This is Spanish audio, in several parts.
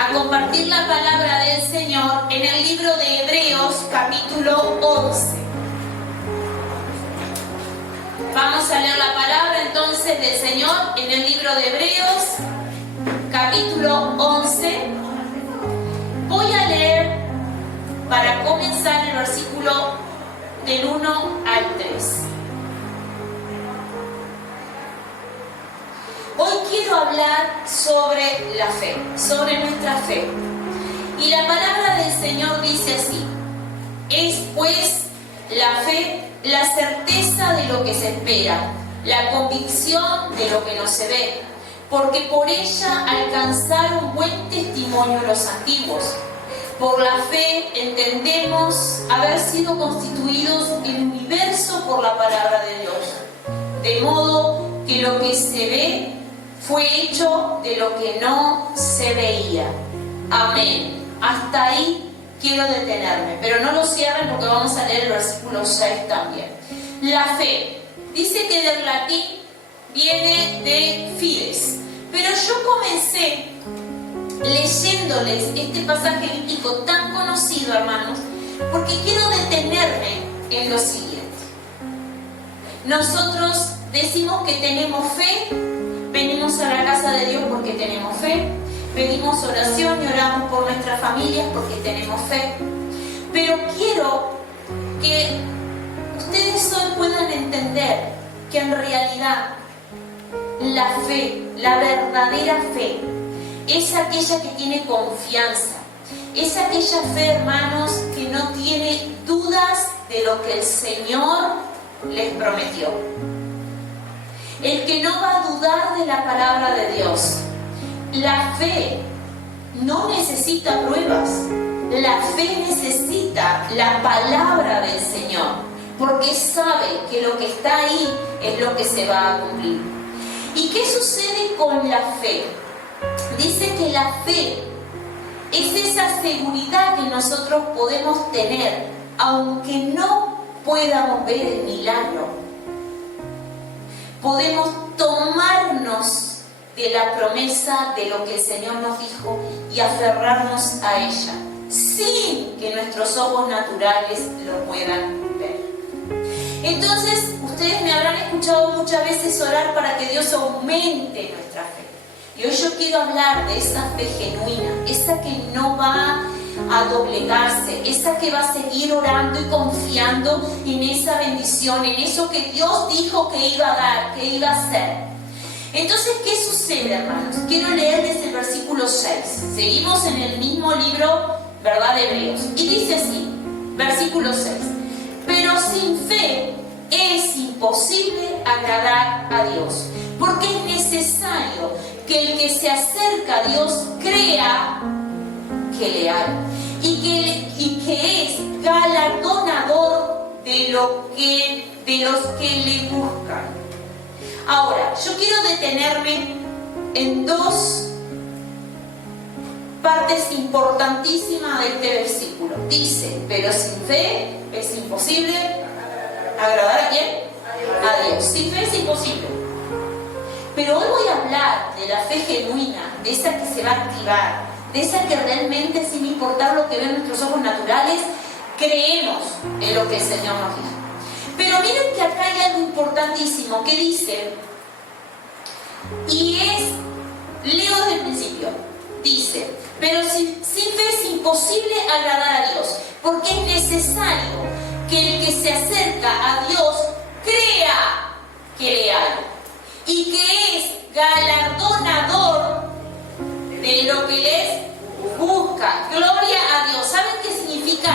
a compartir la palabra del Señor en el libro de Hebreos, capítulo 11. Vamos a leer la palabra entonces del Señor en el libro de Hebreos, capítulo 11. Voy a leer para comenzar el versículo del 1 al 3. Hoy quiero hablar sobre la fe, sobre nuestra fe. Y la palabra del Señor dice así: es pues la fe la certeza de lo que se espera, la convicción de lo que no se ve, porque por ella alcanzaron buen testimonio los antiguos. Por la fe entendemos haber sido constituidos el universo por la palabra de Dios, de modo que lo que se ve fue hecho de lo que no se veía. Amén. Hasta ahí quiero detenerme, pero no lo cierren porque vamos a leer el versículo 6 también. La fe, dice que del latín viene de fides, pero yo comencé leyéndoles este pasaje bíblico tan conocido, hermanos, porque quiero detenerme en lo siguiente. Nosotros decimos que tenemos fe, venimos a la casa de Dios porque tenemos fe, pedimos oración y oramos por nuestras familias porque tenemos fe. Pero quiero que ustedes hoy puedan entender que en realidad la fe, la verdadera fe, es aquella que tiene confianza, es aquella fe, hermanos, que no tiene dudas de lo que el Señor les prometió. El que no va a dudar de la palabra de Dios. La fe no necesita pruebas. La fe necesita la palabra del Señor, porque sabe que lo que está ahí es lo que se va a cumplir. ¿Y qué sucede con la fe? Dice que la fe es esa seguridad que nosotros podemos tener, aunque no podamos ver el milagro. Podemos tomarnos de la promesa de lo que el Señor nos dijo y aferrarnos a ella, sin que nuestros ojos naturales lo puedan ver. Entonces, ustedes me habrán escuchado muchas veces orar para que Dios aumente nuestra fe. Y hoy yo quiero hablar de esa fe genuina, esa que no va a doblegarse, esa que va a seguir orando y confiando en esa bendición, en eso que Dios dijo que iba a dar, que iba a hacer. Entonces, ¿qué sucede, hermanos? Quiero leerles el versículo 6. Seguimos en el mismo libro, ¿verdad?, de Hebreos. Y dice así, versículo 6. Pero sin fe es imposible agradar a Dios, porque es necesario que el que se acerca a Dios crea que le hay y que es galardonador de los que le buscan. Ahora, yo quiero detenerme en dos partes importantísimas de este versículo. Dice, pero sin fe es imposible agradar a ¿quién? A Dios. Sin fe es imposible. Pero hoy voy a hablar de la fe genuina, de esa que se va a activar, de esa que realmente, sin importar lo que ven nuestros ojos naturales, creemos en lo que el Señor nos dijo. Pero miren que acá hay algo importantísimo que dice, y leo desde el principio, dice, pero sin fe es imposible agradar a Dios, porque es necesario que el que se acerca a Dios crea que le hay y que es galardonador de lo que les busca. Gloria a Dios. ¿Saben qué significa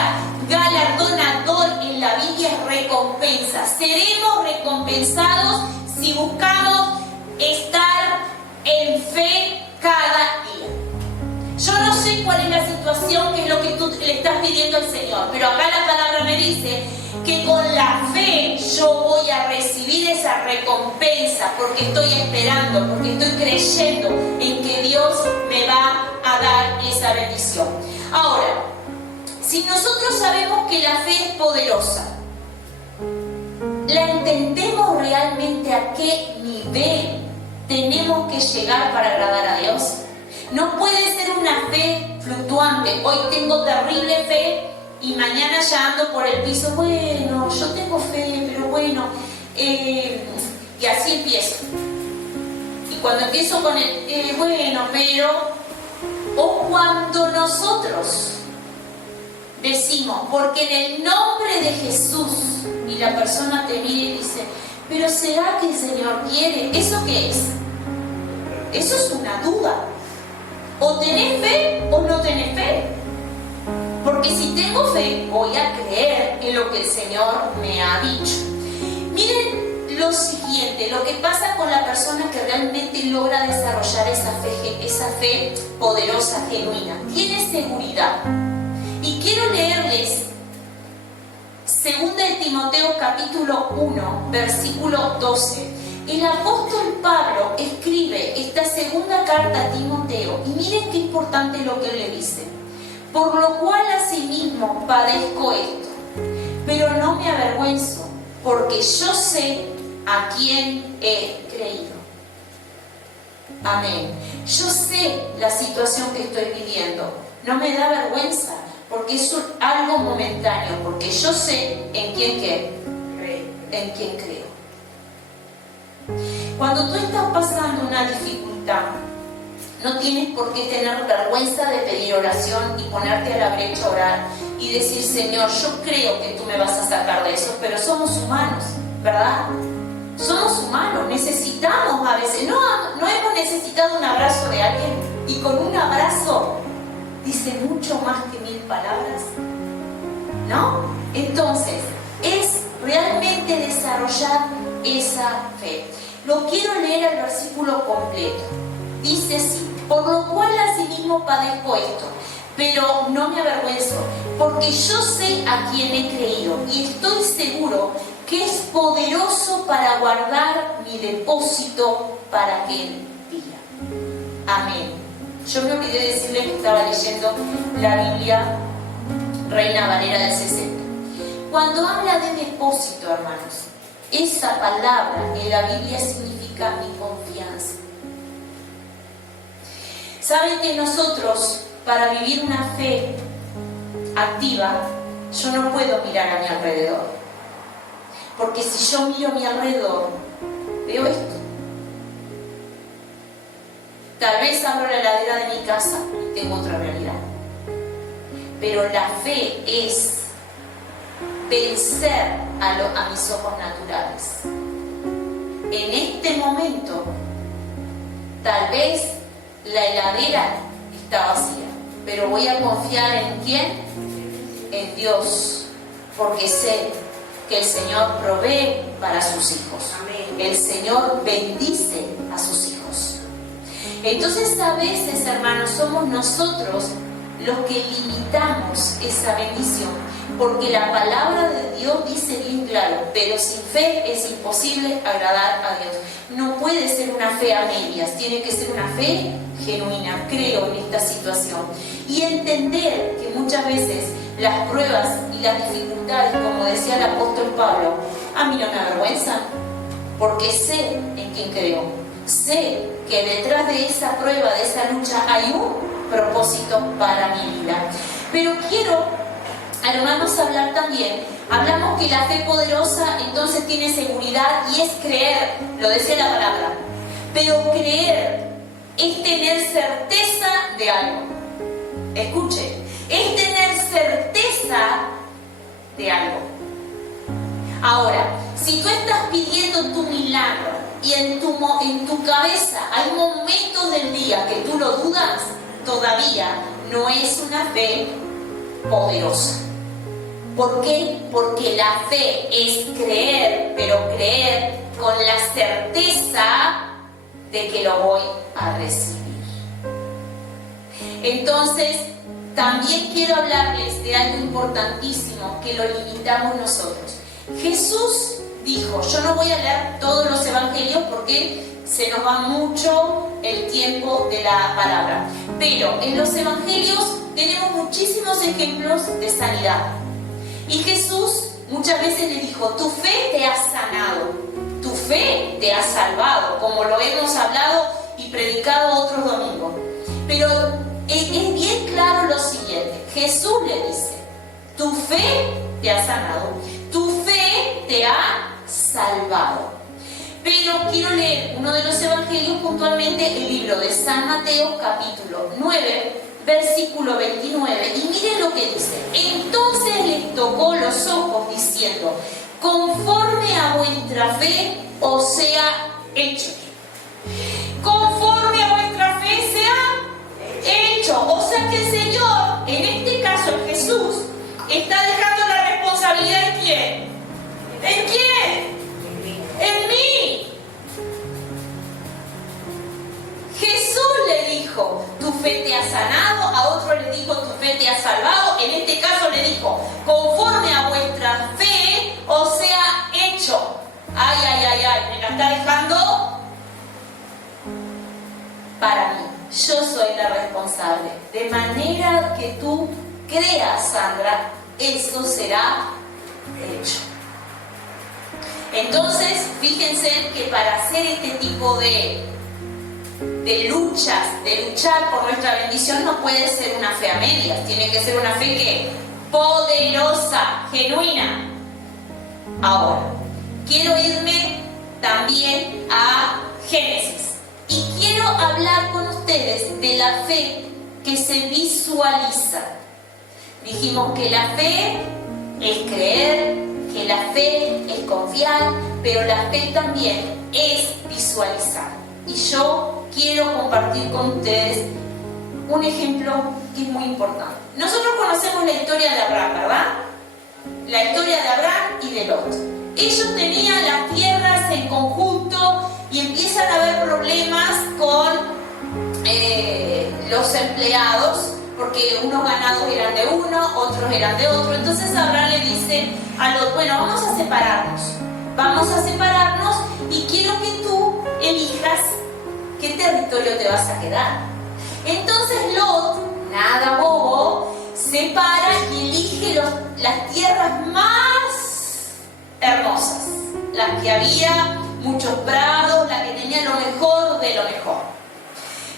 galardonador en la Biblia? Es recompensa. Seremos recompensados si buscamos estar en fe cada día. Yo no sé cuál es la situación, qué es lo que tú le estás pidiendo al Señor, pero acá la palabra me dice que con la fe yo voy a recibir esa recompensa, porque estoy esperando, porque estoy creyendo en que Dios me va a dar esa bendición. Ahora, si nosotros sabemos que la fe es poderosa, ¿la entendemos realmente a qué nivel tenemos que llegar para agradar a Dios? No puede ser una fe fluctuante. Hoy tengo terrible fe y mañana ya ando por el piso. Bueno, yo tengo fe, pero bueno. Y así empiezo. Y cuando empiezo con el bueno, pero... O cuando nosotros decimos, porque en el nombre de Jesús, y la persona te mira y dice, pero ¿será que el Señor quiere? ¿Eso qué es? Eso es una duda. O tenés fe o no tenés fe. Porque si tengo fe, voy a creer en lo que el Señor me ha dicho. Miren lo siguiente, lo que pasa con la persona que realmente logra desarrollar esa fe poderosa, genuina. Tiene seguridad. Y quiero leerles 2 de Timoteo capítulo 1, versículo 12. El apóstol Pablo escribe esta segunda carta a Timoteo y miren qué importante lo que él le dice. Por lo cual asimismo padezco esto, pero no me avergüenzo, porque yo sé a quién he creído. Amén. Yo sé la situación que estoy viviendo. No me da vergüenza, porque es algo momentáneo, porque yo sé en quién creo. Cuando tú estás pasando una dificultad, no tienes por qué tener vergüenza de pedir oración y ponerte a la brecha a orar y decir, Señor, yo creo que tú me vas a sacar de eso, pero somos humanos, ¿verdad? Somos humanos, necesitamos a veces, no hemos necesitado un abrazo de alguien y con un abrazo dice mucho más que 1000 palabras, ¿no? Entonces, es realmente desarrollar esa fe. Lo quiero leer el versículo completo. Dice así, por lo cual asimismo padezco esto, pero no me avergüenzo, porque yo sé a quién he creído y estoy seguro que es poderoso para guardar mi depósito para aquel día. Amén. Yo me olvidé de decirles que estaba leyendo la Biblia Reina Valera del 60. Cuando habla de depósito, hermanos, esa palabra en la Biblia significa mi confianza. Saben que nosotros, para vivir una fe activa, yo no puedo mirar a mi alrededor. Porque si yo miro a mi alrededor, veo esto. Tal vez abro la heladera de mi casa y tengo otra realidad. Pero la fe es vencer a mis ojos naturales. En este momento, tal vez la heladera está vacía, pero voy a confiar en ¿quién? En Dios, porque sé que el Señor provee para sus hijos. Amén. El Señor bendice a sus hijos. Entonces a veces, hermanos, somos nosotros los que limitamos esa bendición, porque la palabra de Dios dice bien claro, pero sin fe es imposible agradar a Dios. No puede ser una fe a medias, tiene que ser una fe genuina. Creo en esta situación y entender que muchas veces las pruebas y las dificultades, como decía el apóstol Pablo, a mí no me avergüenzan, porque sé en quién creo. Sé que detrás de esa prueba, de esa lucha, hay un propósito para mi vida. Pero quiero, hermanos, hablar también. Hablamos que la fe poderosa entonces tiene seguridad y es creer, lo decía la palabra. Pero creer es tener certeza de algo. Escuche, es tener certeza de algo. Ahora, si tú estás pidiendo tu milagro y en tu cabeza hay momentos del día que tú lo dudas, todavía no es una fe poderosa. ¿Por qué? Porque la fe es creer, pero creer con la certeza de que lo voy a recibir. Entonces, también quiero hablarles de algo importantísimo que lo limitamos nosotros. Jesús dijo, yo no voy a leer todos los evangelios porque se nos va mucho el tiempo de la palabra, pero en los evangelios tenemos muchísimos ejemplos de sanidad. Y Jesús muchas veces le dijo, tu fe te ha sanado, tu fe te ha salvado, como lo hemos hablado y predicado otros domingos. Pero es bien claro lo siguiente. Jesús le dice, tu fe te ha sanado, tu fe te ha salvado. Pero quiero leer uno de los evangelios, puntualmente el libro de San Mateo, capítulo 9, versículo 29. Y miren lo que dice. Entonces les tocó los ojos diciendo, conforme a vuestra fe os sea hecho. Conforme a vuestra fe sea hecho. O sea que el Señor, en este caso Jesús, está dejando la responsabilidad ¿en quién? ¿En quién? En mí. Jesús le dijo, tu fe te ha sanado, a otro le dijo, tu fe te ha salvado, en este caso le dijo, conforme a vuestra fe os sea hecho. Ay, ay, ay, ay, me la está dejando para mí. Yo soy la responsable. De manera que tú creas, Sandra, eso será hecho. Entonces, fíjense que para hacer este tipo de luchas, de luchar por nuestra bendición, no puede ser una fe a medias. Tiene que ser una fe que poderosa, genuina. Ahora, quiero irme también a Génesis. Y quiero hablar con ustedes de la fe que se visualiza. Dijimos que la fe es creer, que la fe es confiar, pero la fe también es visualizar. Y yo quiero compartir con ustedes un ejemplo que es muy importante. Nosotros conocemos la historia de Abraham, ¿verdad? La historia de Abraham y de Lot. Ellos tenían las tierras en conjunto y empiezan a haber problemas con los empleados, porque unos ganados eran de uno, otros eran de otro. Entonces Abraham le dice a Lot, bueno, vamos a separarnos y quiero que tú elijas qué territorio te vas a quedar. Entonces Lot, nada bobo, se para y elige las tierras más hermosas, las que había muchos prados, las que tenían lo mejor de lo mejor.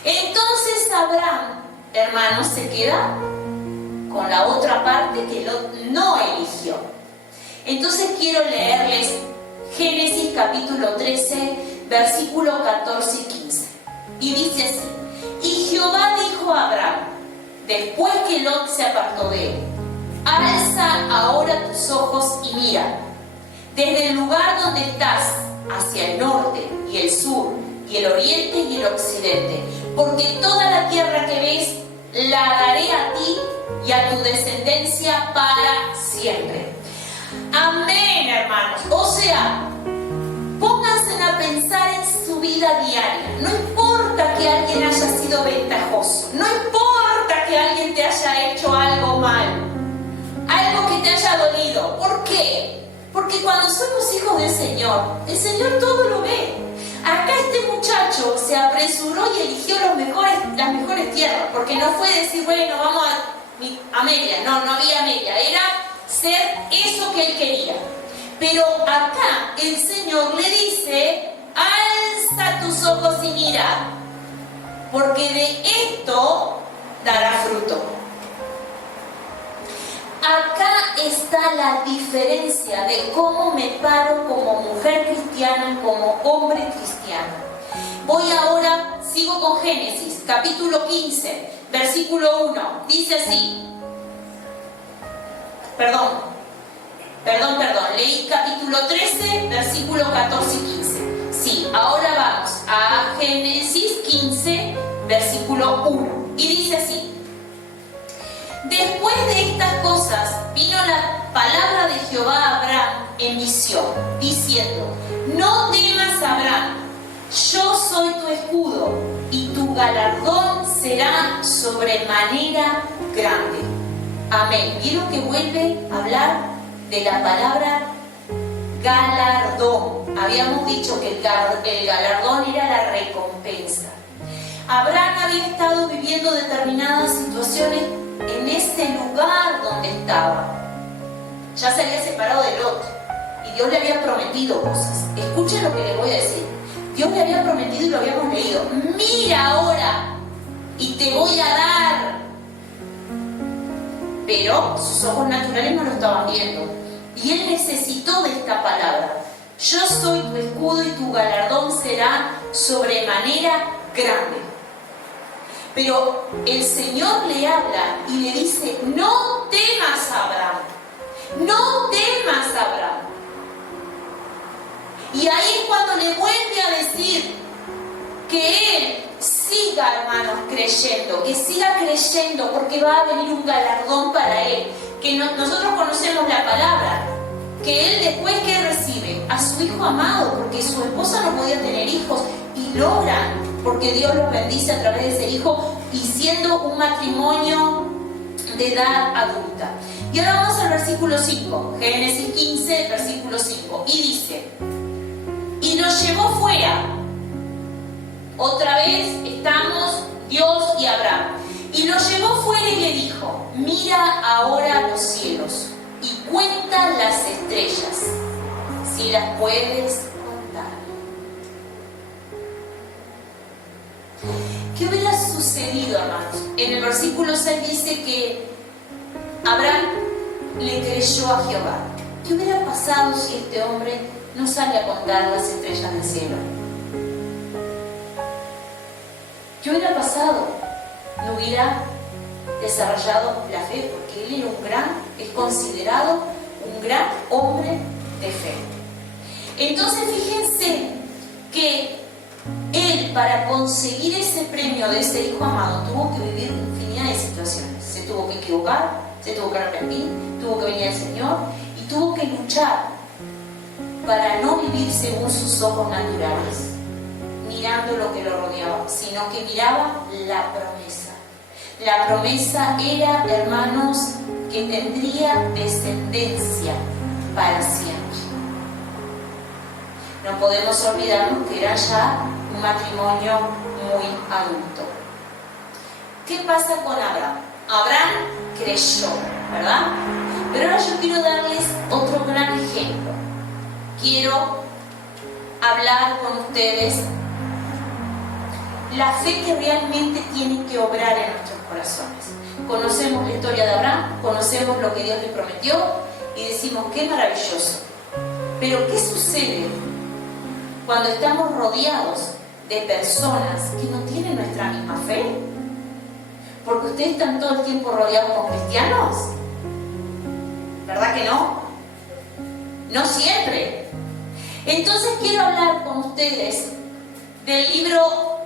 Entonces Abraham, hermanos, se queda con la otra parte que Lot no eligió. Entonces quiero leerles Génesis capítulo 13, versículo 14 y 15. Y dice así: y Jehová dijo a Abraham, después que Lot se apartó de él, alza ahora tus ojos y mira, desde el lugar donde estás, hacia el norte y el sur, y el oriente y el occidente, porque toda la tierra que ves la daré a ti y a tu descendencia para siempre. Amén, hermanos. O sea, pónganse a pensar en su vida diaria. No importa que alguien haya sido ventajoso, no importa que alguien te haya hecho algo mal, algo que te haya dolido. ¿Por qué? Porque cuando somos hijos del Señor, el Señor todo lo ve. Acá este muchacho se apresuró y eligió las mejores tierras, porque no fue decir, bueno, vamos a media. No había media, era ser eso que él quería. Pero acá el Señor le dice, alza tus ojos y mira, porque de esto dará fruto. Acá está la diferencia de cómo me paro como mujer cristiana, como hombre cristiano. Voy ahora, sigo con Génesis, capítulo 15, versículo 1. Dice así. Perdón. Leí capítulo 13, versículo 14 y 15. Sí, ahora vamos a Génesis 15, versículo 1. Y dice así. Después de estas cosas vino la palabra de Jehová a Abraham en visión, diciendo, no temas, Abraham, yo soy tu escudo y tu galardón será sobremanera grande. Amén. ¿Vieron que vuelve a hablar de la palabra galardón? Habíamos dicho que el galardón era la recompensa. Abraham había estado viviendo determinadas situaciones en ese lugar donde estaba. Ya se había separado de Lot y Dios le había prometido cosas. Escuchen lo que les voy a decir. Dios le había prometido y lo habíamos leído. Mira ahora y te voy a dar. Pero sus ojos naturales no lo estaban viendo. Y él necesitó de esta palabra. Yo soy tu escudo y tu galardón será sobremanera grande. Pero el Señor le habla y le dice, no temas, Abraham. No temas, Abraham. Y ahí es cuando le vuelve a decir que él siga, hermanos, creyendo, que siga creyendo, porque va a venir un galardón para él. Que nosotros conocemos la palabra, que él después que recibe a su hijo amado, porque su esposa no podía tener hijos, y logran, porque Dios los bendice a través de ese hijo, y siendo un matrimonio de edad adulta. Y ahora vamos al versículo 5, Génesis 15, versículo 5, y dice, y los llevó fuera. Otra vez estamos Dios y Abraham. Y lo llevó fuera y le dijo, mira ahora los cielos y cuenta las estrellas, si las puedes contar. ¿Qué hubiera sucedido, hermanos? En el versículo 6 dice que Abraham le creyó a Jehová. ¿Qué hubiera pasado si este hombre no sale a contar las estrellas del cielo? ¿Qué hubiera pasado? No hubiera desarrollado la fe, porque él era es considerado un gran hombre de fe. Entonces fíjense que él, para conseguir ese premio de ese hijo amado, tuvo que vivir infinidad de situaciones. Se tuvo que equivocar, se tuvo que arrepentir, tuvo que venir al Señor y tuvo que luchar para no vivir según sus ojos naturales, mirando lo que lo rodeaba, sino que miraba la promesa. La promesa era, hermanos, que tendría descendencia para siempre. No podemos olvidarnos que era ya un matrimonio muy adulto. ¿Qué pasa con Abraham? Abraham creyó, ¿verdad? Pero ahora yo quiero darles otro gran ejemplo. Quiero hablar con ustedes la fe que realmente tiene que obrar en nuestros corazones. Conocemos la historia de Abraham, conocemos lo que Dios le prometió y decimos, qué maravilloso. Pero ¿qué sucede cuando estamos rodeados de personas que no tienen nuestra misma fe? Porque ustedes están todo el tiempo rodeados con cristianos. ¿Verdad que no? No siempre. Entonces quiero hablar con ustedes del libro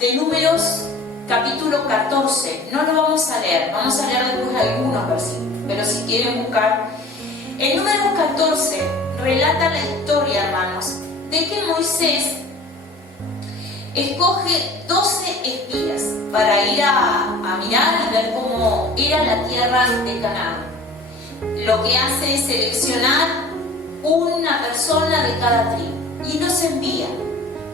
de Números, capítulo 14. No lo vamos a leer, vamos a leer después algunos versículos, pero si quieren buscar. En Números 14 relata la historia, hermanos, de que Moisés escoge 12 espías para ir a mirar y ver cómo era la tierra de Canaán. Lo que hace es seleccionar una persona de cada tribu y los envía.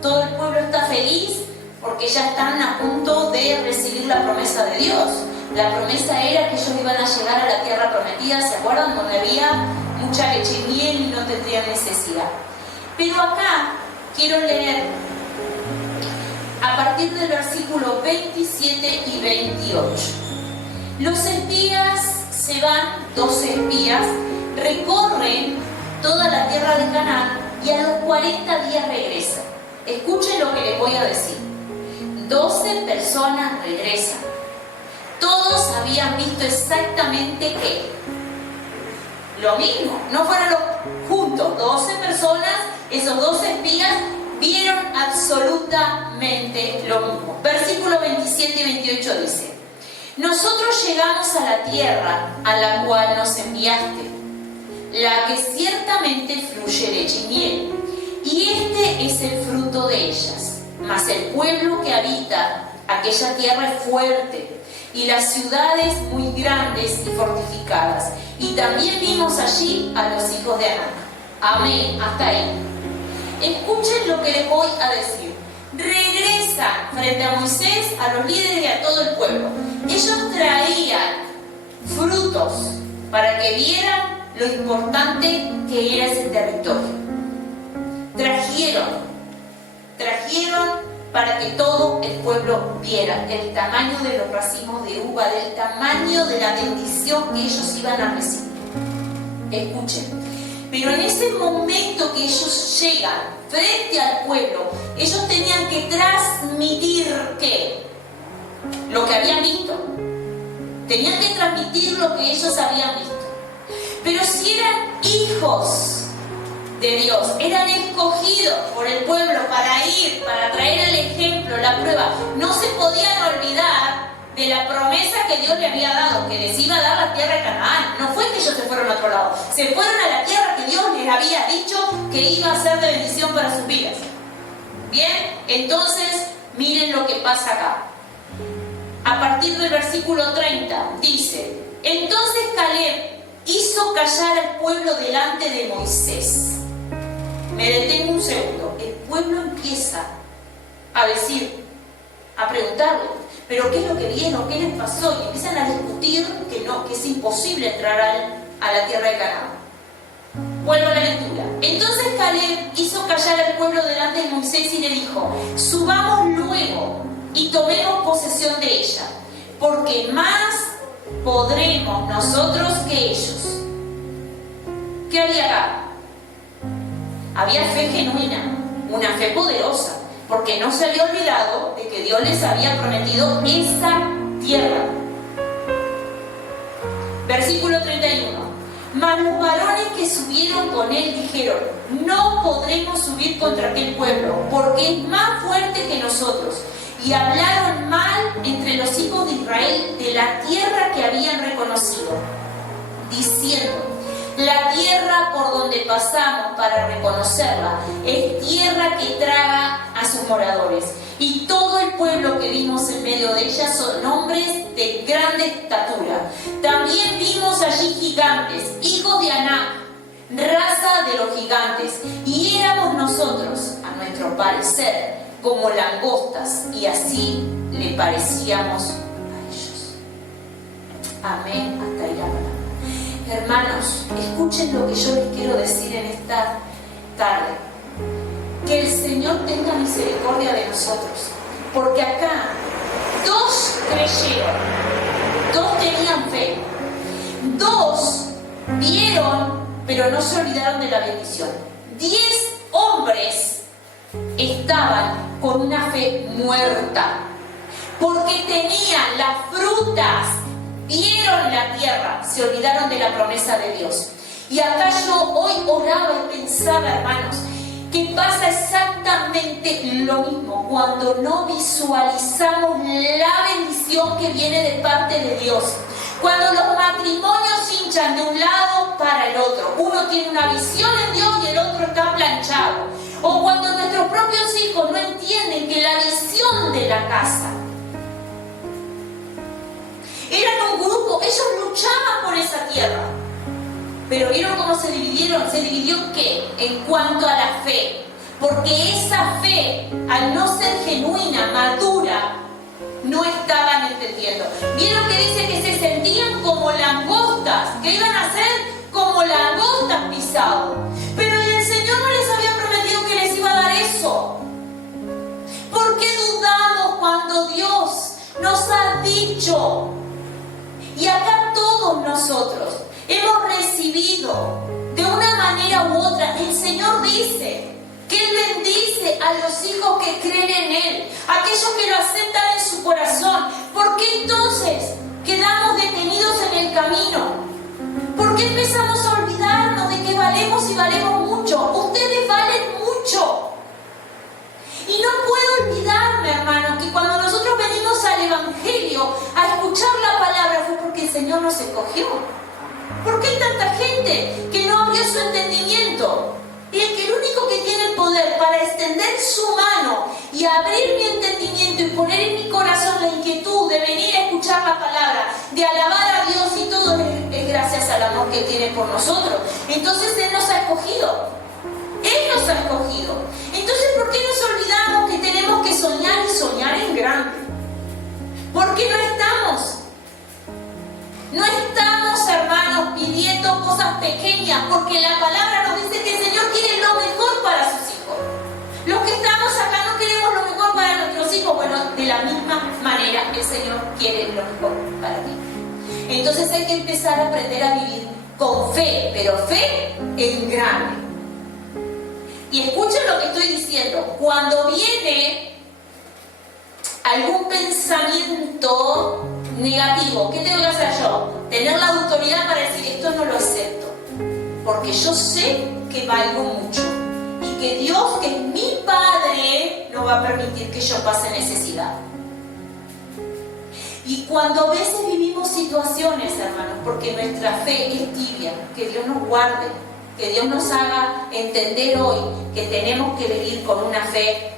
Todo el pueblo está feliz porque ya están a punto de recibir la promesa de Dios. La promesa era que ellos iban a llegar a la tierra prometida, ¿se acuerdan? Donde había mucha leche y miel y no tendrían necesidad. Pero acá quiero leer a partir del versículo 27 y 28. Los espías se van, 12 espías, recorren toda la tierra de Canaán y a los 40 días regresan. Escuchen lo que les voy a decir. 12 personas regresan. Todos habían visto exactamente qué. Lo mismo, no fueron juntos, 12 personas, esos 12 espías vieron absolutamente lo mismo. Versículos 27 y 28 dice: nosotros llegamos a la tierra a la cual nos enviaste, la que ciertamente fluye leche y miel, y este es el fruto de ellas. Mas el pueblo que habita aquella tierra es fuerte, y las ciudades muy grandes y fortificadas. Y también vimos allí a los hijos de Anac. Amén, hasta ahí. Escuchen lo que les voy a decir. Regresan frente a Moisés, a los líderes y a todo el pueblo. Ellos traían frutos para que vieran lo importante que era ese territorio. Trajeron para que todo el pueblo viera el tamaño de los racimos de uva, del tamaño de la bendición que ellos iban a recibir. Escuchen, pero en ese momento que ellos llegan frente al pueblo, ellos tenían que transmitir ¿qué? Lo que habían visto. Tenían que transmitir lo que ellos habían visto. Pero si eran hijos de Dios, eran escogidos por el pueblo para ir, para traer el ejemplo, la prueba, no se podían olvidar de la promesa que Dios le había dado, que les iba a dar la tierra de Canaán. No fue que ellos se fueron a otro lado, se fueron a la tierra que Dios les había dicho que iba a ser de bendición para sus vidas. Bien, entonces miren lo que pasa acá. A partir del versículo 30 dice: entonces Caleb hizo callar al pueblo delante de Moisés. Me detengo un segundo. El pueblo empieza a decir, a preguntarle, ¿pero qué es lo que vieron? ¿Qué les pasó? Y empiezan a discutir que no, que es imposible entrar a la tierra de Canaán. Vuelvo a la lectura. Entonces Caleb hizo callar al pueblo delante de Moisés y le dijo: subamos luego y tomemos posesión de ella, porque más podremos nosotros que ellos. ¿Qué había acá? Había fe genuina, una fe poderosa, porque no se había olvidado de que Dios les había prometido esa tierra. Versículo 31. Mas los varones que subieron con él dijeron: no podremos subir contra aquel pueblo, porque es más fuerte que nosotros. Y hablaron mal entre los hijos de Israel de la tierra que habían reconocido, diciendo: la tierra por donde pasamos para reconocerla es tierra que traga a sus moradores, y todo el pueblo que vimos en medio de ella son hombres de grande estatura. También vimos allí gigantes, hijos de Anak, raza de los gigantes, y éramos nosotros, a nuestro parecer, como langostas, y así le parecíamos a ellos. Amén. Hasta ahí la palabra. Hermanos, escuchen lo que yo les quiero decir en esta tarde. Que el Señor tenga misericordia de nosotros, porque acá 2 creyeron, 2 tenían fe, 2 vieron, pero no se olvidaron de la bendición. 10 hombres estaban con una fe muerta, porque tenían las frutas, vieron la tierra, se olvidaron de la promesa de Dios. Y acá yo hoy oraba y pensaba, hermanos, que pasa exactamente lo mismo cuando no visualizamos la bendición que viene de parte de Dios. Cuando los matrimonios hinchan de un lado para el otro, uno tiene una visión en Dios y el otro está planchado. O cuando nuestros propios hijos no entienden que la visión de la casa, eran un grupo, ellos luchaban por esa tierra. Pero ¿vieron cómo se dividieron? ¿Se dividió qué? En cuanto a la fe. Porque esa fe, al no ser genuina, madura, no estaban entendiendo. ¿Vieron que dice que se sentían como langostas? Que iban a ser como langostas pisados. Pero el Señor no les había prometido que les iba a dar eso. ¿Por qué dudamos cuando Dios nos ha dicho? Y acá todos nosotros hemos recibido de una manera u otra. El Señor dice que Él bendice a los hijos que creen en Él, aquellos que lo aceptan en su corazón. ¿Por qué entonces quedamos detenidos en el camino? ¿Por qué empezamos a olvidarnos de que valemos y valemos mucho? Ustedes valen mucho. Y no puedo olvidarme, hermano, que cuando nosotros venimos al Evangelio a escuchar la palabra fue porque el Señor nos escogió. ¿Por qué hay tanta gente que no abrió su entendimiento? Y el único que tiene el poder para extender su mano y abrir mi entendimiento y poner en mi corazón la inquietud de venir a escuchar la palabra, de alabar a Dios, y todo es gracias al amor que tiene por nosotros. Entonces Él nos ha escogido. Él nos ha escogido. Entonces, ¿por qué nos olvidamos que tenemos que soñar y soñar en grande? ¿Por qué no estamos, hermanos, pidiendo cosas pequeñas? Porque la palabra nos dice que el Señor quiere lo mejor para sus hijos. Los que estamos acá no queremos lo mejor para misma manera el Señor quiere lo mejor para ti. Entonces hay que empezar a aprender a vivir con fe, pero fe en grande. Y escuchen lo que estoy diciendo. Cuando viene algún pensamiento negativo, ¿qué tengo que hacer yo? Tener la autoridad para decir, esto no lo acepto, porque yo sé que valgo mucho y que Dios, que es mi Padre, no va a permitir que yo pase necesidad. Y cuando a veces vivimos situaciones, hermanos, porque nuestra fe es tibia, que Dios nos guarde, que Dios nos haga entender hoy que tenemos que vivir con una fe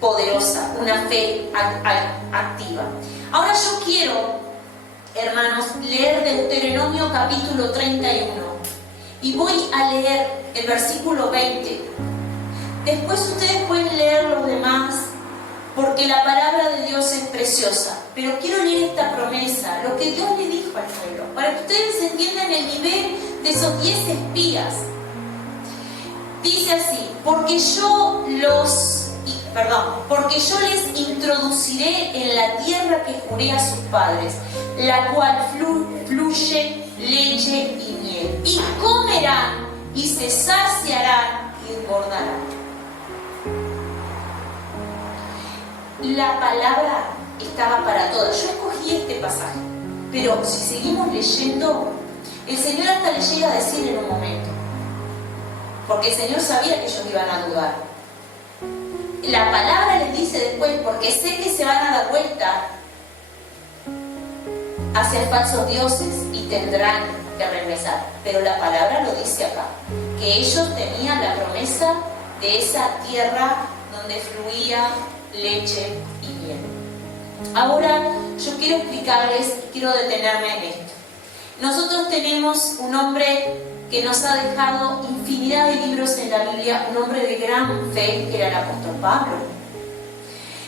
poderosa, una fe activa. Ahora yo quiero, hermanos, leer Deuteronomio capítulo 31 y voy a leer el versículo 20. Después ustedes pueden leer los demás, porque la palabra de Dios es preciosa. Pero quiero leer esta promesa, lo que Dios le dijo al pueblo, para que ustedes entiendan el nivel de esos 10 espías. Dice así: porque yo les introduciré en la tierra que juré a sus padres, la cual fluye leche y miel, y comerán y se saciarán y engordarán. La palabra estaba para todos. Yo escogí este pasaje, pero si seguimos leyendo, el Señor hasta le llega a decir en un momento, porque el Señor sabía que ellos iban a dudar. La palabra les dice después, porque sé que se van a dar vuelta hacia falsos dioses y tendrán que regresar. Pero la palabra lo dice acá, que ellos tenían la promesa de esa tierra donde fluía leche y miel. Ahora yo quiero explicarles, quiero detenerme en esto. Nosotros tenemos un hombre que nos ha dejado infinidad de libros en la Biblia, un hombre de gran fe, que era el apóstol Pablo.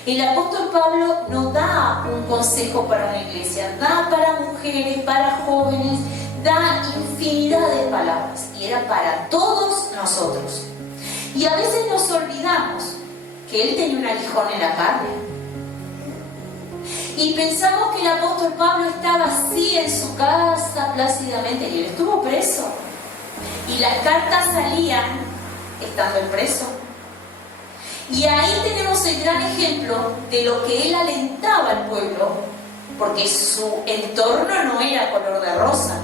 El apóstol Pablo nos da un consejo para una iglesia, da para mujeres, para jóvenes, da infinidad de palabras, y era para todos nosotros. Y a veces nos olvidamos que él tenía un aguijón en la carne. Y pensamos que el apóstol Pablo estaba así en su casa plácidamente, y él estuvo preso. Y las cartas salían estando en preso. Y ahí tenemos el gran ejemplo de lo que él alentaba al pueblo, porque su entorno no era color de rosa.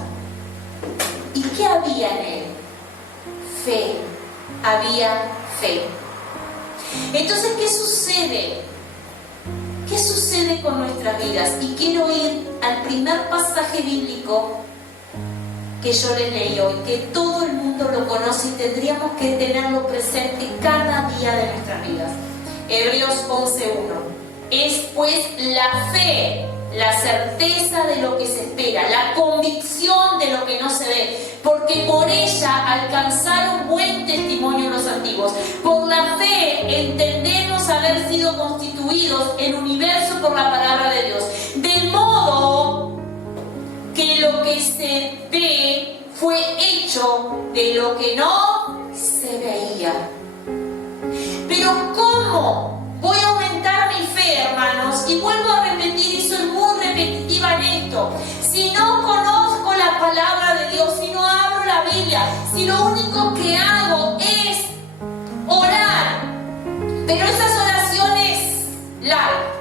¿Y qué había en él? Fe. Había fe. Entonces, ¿qué sucede? ¿Qué sucede con nuestras vidas? Y quiero ir al primer pasaje bíblico que yo les leí hoy, que todo el mundo lo conoce y tendríamos que tenerlo presente cada día de nuestras vidas. Hebreos 11:1. Es pues la fe, la certeza de lo que se espera, la convicción de lo que no se ve, porque por ella alcanzaron buen testimonio los antiguos. Por la fe entendemos haber sido constituidos el universo por la palabra de Dios, de modo que lo que se ve fue hecho de lo que no se veía. Pero ¿cómo voy a aumentar mi fe, hermanos? Y vuelvo a repetir, y soy muy repetitiva en esto. Si no conozco la palabra de Dios, si no abro la Biblia, si lo único que hago es orar, pero esas oraciones largas,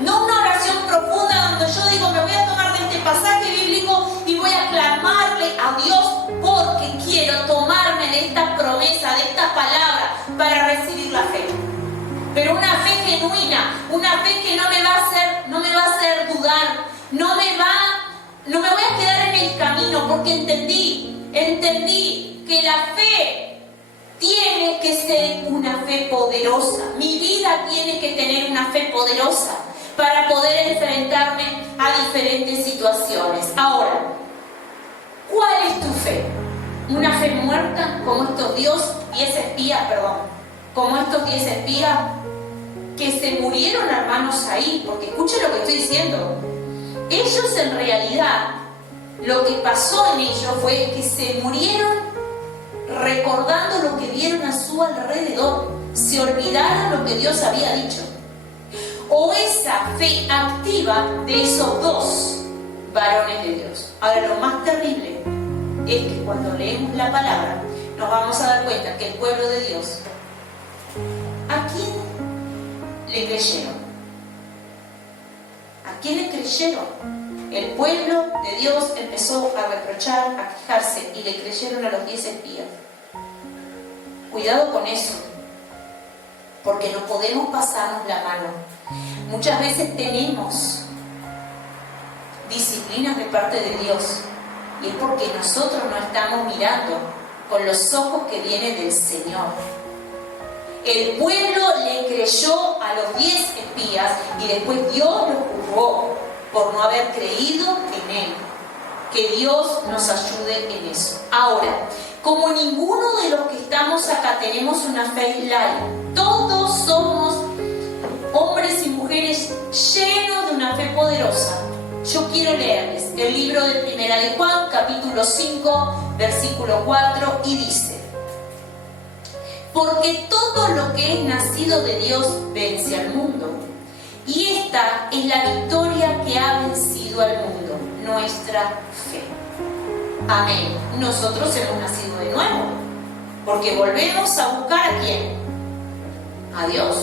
no una oración profunda donde yo digo, me voy a tomar de este pasaje bíblico y voy a clamarle a Dios porque quiero tomarme de esta promesa, de esta palabra, para recibir la fe. Pero una fe genuina, una fe que no me va a hacer dudar, no me voy a quedar en el camino, porque entendí que la fe tiene que ser una fe poderosa. Mi vida tiene que tener una fe poderosa para poder enfrentarme a diferentes situaciones. Ahora, ¿cuál es tu fe? ¿Una fe muerta como estos 10 espías, como estos 10 espías que se murieron, hermanos, ahí? Porque escuchen lo que estoy diciendo. Ellos en realidad, lo que pasó en ellos fue que se murieron recordando lo que vieron a su alrededor. Se olvidaron lo que Dios había dicho. o esa fe activa de esos dos varones de Dios. Ahora, lo más terrible es que cuando leemos la palabra nos vamos a dar cuenta que el pueblo de Dios, ¿a quién le creyeron? ¿A quién le creyeron? El pueblo de Dios empezó a reprochar, a quejarse, y le creyeron a los 10 espías. Cuidado con eso, porque no podemos pasarnos la mano. Muchas veces tenemos disciplinas de parte de Dios, y es porque nosotros no estamos mirando con los ojos que vienen del Señor. El pueblo le creyó a los 10 espías y después Dios los juzgó por no haber creído en Él. Que Dios nos ayude en eso. Ahora, como ninguno de los que estamos acá tenemos una fe light, todos somos hombres y mujeres llenos de una fe poderosa. Yo quiero leerles el libro de Primera de Juan, capítulo 5, versículo 4, y dice: porque todo lo que es nacido de Dios vence al mundo, y esta es la victoria que ha vencido al mundo, nuestra fe. Amén. Nosotros hemos nacido de nuevo, porque volvemos a buscar ¿a quién? A Dios.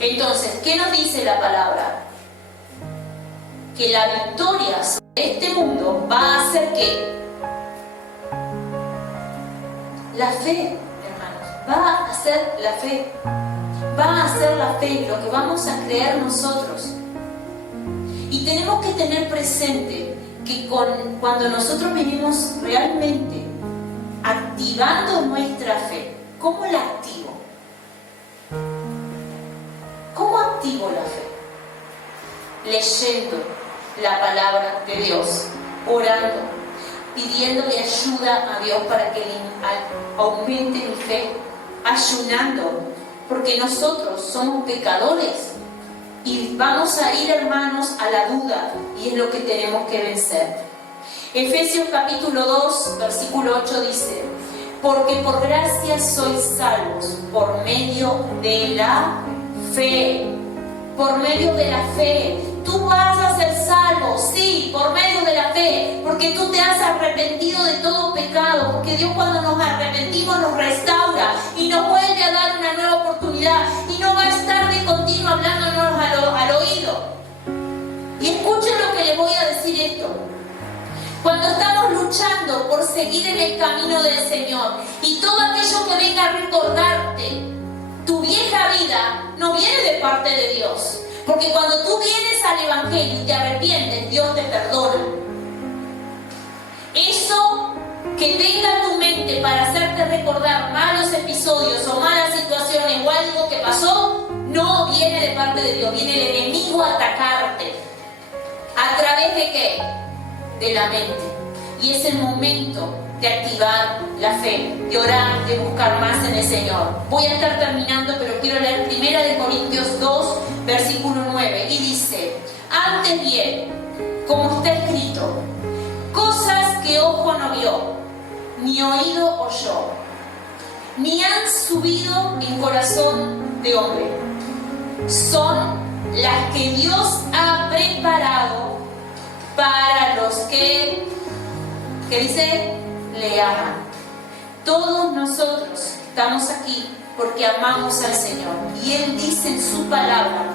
Entonces, ¿qué nos dice la palabra? Que la victoria sobre este mundo va a hacer ¿qué? La fe, hermanos, va a ser la fe. Va a ser la fe, lo que vamos a creer nosotros. Y tenemos que tener presente que cuando nosotros venimos realmente activando nuestra fe, ¿cómo la activo? ¿Cómo activo la fe? Leyendo la palabra de Dios, orando, pidiéndole ayuda a Dios para que aumente mi fe, ayunando, porque nosotros somos pecadores y vamos a ir, hermanos, a la duda, y es lo que tenemos que vencer. Efesios capítulo 2, versículo 8 dice: porque por gracia sois salvos por medio de la fe. Por medio de la fe. Tú vas a ser salvo, sí, por medio de la fe, porque tú te has arrepentido de todo pecado, porque Dios, cuando nos arrepentimos, nos restaura y nos vuelve a dar una nueva oportunidad, y no va a estar de continuo hablándonos al oído. Y escuchen lo que les voy a decir esto. Cuando estamos luchando por seguir en el camino del Señor, y todo aquello que venga a recordarte tu vieja vida, no viene de parte de Dios. Porque cuando tú vienes al Evangelio y te arrepientes, Dios te perdona. Eso que venga a tu mente para hacerte recordar malos episodios o malas situaciones o algo que pasó, no viene de parte de Dios. Viene el enemigo a atacarte. ¿A través de qué? De la mente. Y es el momento de activar la fe, de orar, de buscar más en el Señor. Voy a estar terminando, pero quiero leer 1 Corintios 2, versículo 9, y dice: antes bien, como está escrito, cosas que ojo no vio, ni oído oyó, ni han subido en corazón de hombre, son las que Dios ha preparado para los que dice, le aman. Todos nosotros estamos aquí porque amamos al Señor, y Él dice en su palabra,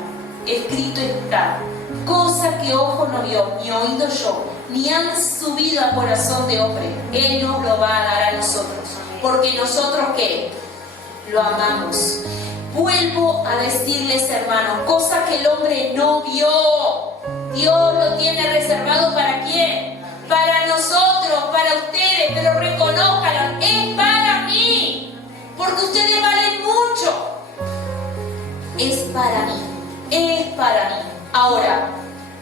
escrito está: cosa que ojo no vio, ni oído yo, ni han subido a corazón de hombre, Él nos lo va a dar a nosotros, porque nosotros ¿qué? Lo amamos. Vuelvo a decirles, hermanos, cosa que el hombre no vio, Dios lo tiene reservado ¿para quién? Para nosotros, para ustedes, pero reconózcanlo, es para mí, porque ustedes valen mucho. Es para mí, es para mí. Ahora,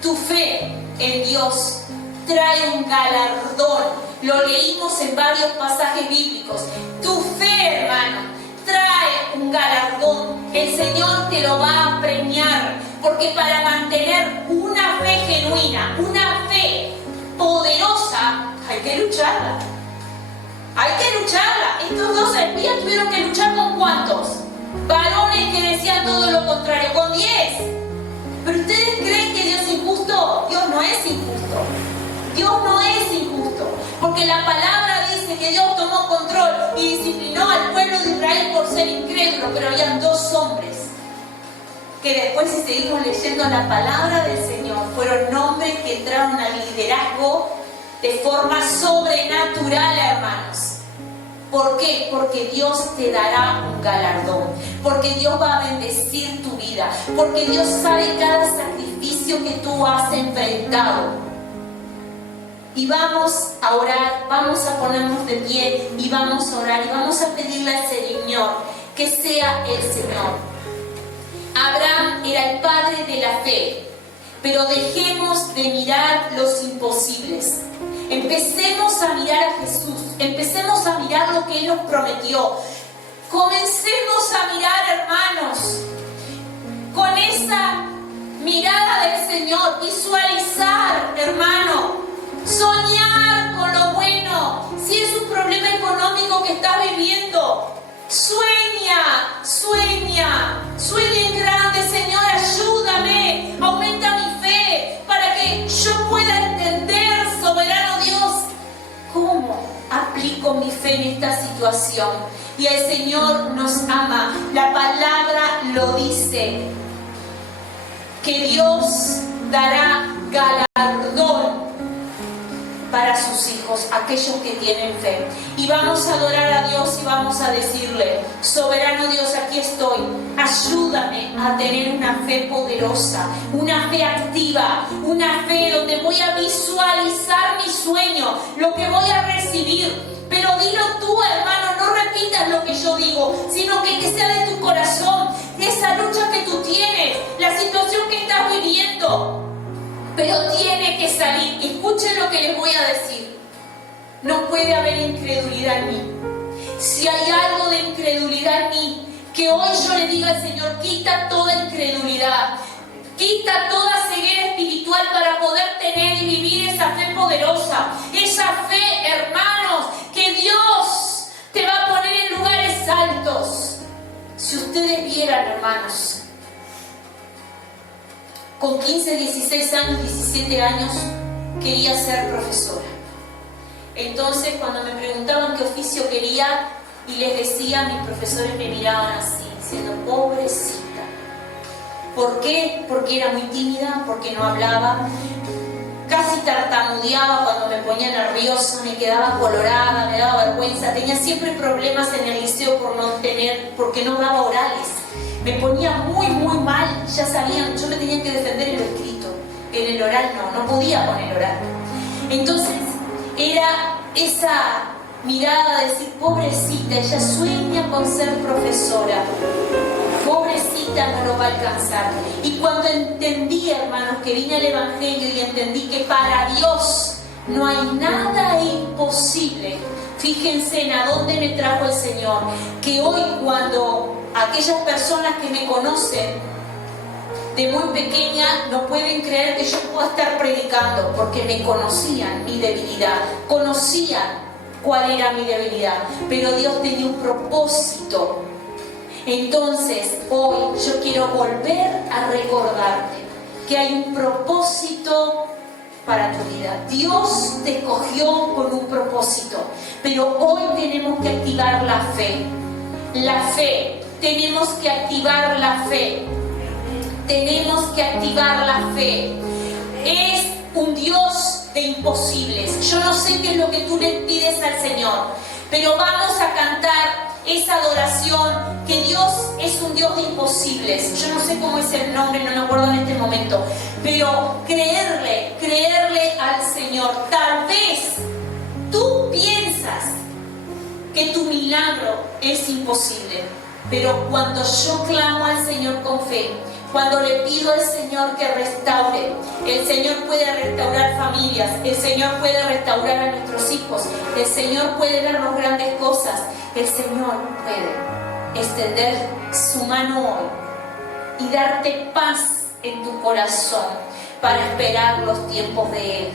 tu fe en Dios trae un galardón. Lo leímos en varios pasajes bíblicos. Tu fe, hermano, trae un galardón. El Señor te lo va a premiar, porque para mantener una fe genuina, una fe poderosa, hay que lucharla. Hay que lucharla. Estos dos espías tuvieron que luchar ¿con cuántos? Varones que decían todo lo contrario. Con 10. Dios no es injusto, porque la palabra dice que Dios tomó control y disciplinó al pueblo de Israel por ser incrédulo, pero habían 2 hombres que después, si seguimos leyendo la palabra del Señor, fueron hombres que entraron al liderazgo de forma sobrenatural, hermanos. ¿Por qué? Porque Dios te dará un galardón, porque Dios va a bendecir tu vida, porque Dios sabe cada sacrificio que tú has enfrentado. Y vamos a orar, vamos a ponernos de pie y vamos a orar y vamos a pedirle al Señor que sea el Señor. Abraham era el padre de la fe, pero dejemos de mirar los imposibles. Empecemos a mirar a Jesús, empecemos a mirar lo que Él nos prometió. Comencemos a mirar, hermanos, con esa mirada del Señor, visualizar, hermano, soñar con lo bueno. Si es un problema económico que estás viviendo, sueña, sueña, sueña en grande. Señor, ayúdame, aumenta mi fe para que yo pueda entender, soberano Dios, cómo aplico mi fe en esta situación. Y el Señor nos ama, la palabra lo dice, que Dios dará galardón para sus hijos, aquellos que tienen fe. Y vamos a adorar a Dios y vamos a decirle: soberano Dios, aquí estoy, ayúdame a tener una fe poderosa, una fe activa, una fe donde voy a visualizar mi sueño, lo que voy a recibir. Pero dilo tú, hermano, no repitas lo que yo digo, sino que sea de tu corazón, de esa lucha que tú tienes, la situación que estás viviendo. Pero tiene que salir. Escuchen lo que les voy a decir. No puede haber incredulidad en mí. Si hay algo de incredulidad en mí, que hoy yo le diga al Señor: quita toda incredulidad, quita toda ceguera espiritual para poder tener y vivir esa fe poderosa, esa fe, hermanos, que Dios te va a poner en lugares altos. Si ustedes vieran, hermanos, con 15, 16 años, 17 años, quería ser profesora. Entonces, cuando me preguntaban qué oficio quería y les decía, mis profesores me miraban así, diciendo: pobrecita. ¿Por qué? Porque era muy tímida, porque no hablaba, casi tartamudeaba cuando me ponía nerviosa, me quedaba colorada, me daba vergüenza, tenía siempre problemas en el liceo porque no daba orales. Me ponía muy, muy mal, ya sabían, yo me tenía que defender en lo escrito, en el oral no podía poner oral. Entonces, era esa mirada de decir: pobrecita, ella sueña con ser profesora, pobrecita, no lo va a alcanzar. Y cuando entendí, hermanos, que vine al Evangelio y entendí que para Dios no hay nada imposible, fíjense en a dónde me trajo el Señor, que hoy, cuando aquellas personas que me conocen de muy pequeña no pueden creer que yo pueda estar predicando, porque me conocían mi debilidad, conocían cuál era mi debilidad, pero Dios tenía un propósito. Entonces, hoy yo quiero volver a recordarte que hay un propósito para tu vida. Dios te escogió con un propósito, pero hoy tenemos que activar la fe. La fe. Tenemos que activar la fe. Tenemos que activar la fe. Es un Dios de imposibles. Yo no sé qué es lo que tú le pides al Señor, pero vamos a cantar esa adoración, que Dios es un Dios de imposibles. Yo no sé cómo es el nombre, no me acuerdo en este momento, pero creerle al Señor. Tal vez tú piensas que tu milagro es imposible, pero cuando yo clamo al Señor con fe, cuando le pido al Señor que restaure, el Señor puede restaurar familias, el Señor puede restaurar a nuestros hijos, el Señor puede darnos grandes cosas, el Señor puede extender su mano hoy y darte paz en tu corazón para esperar los tiempos de Él.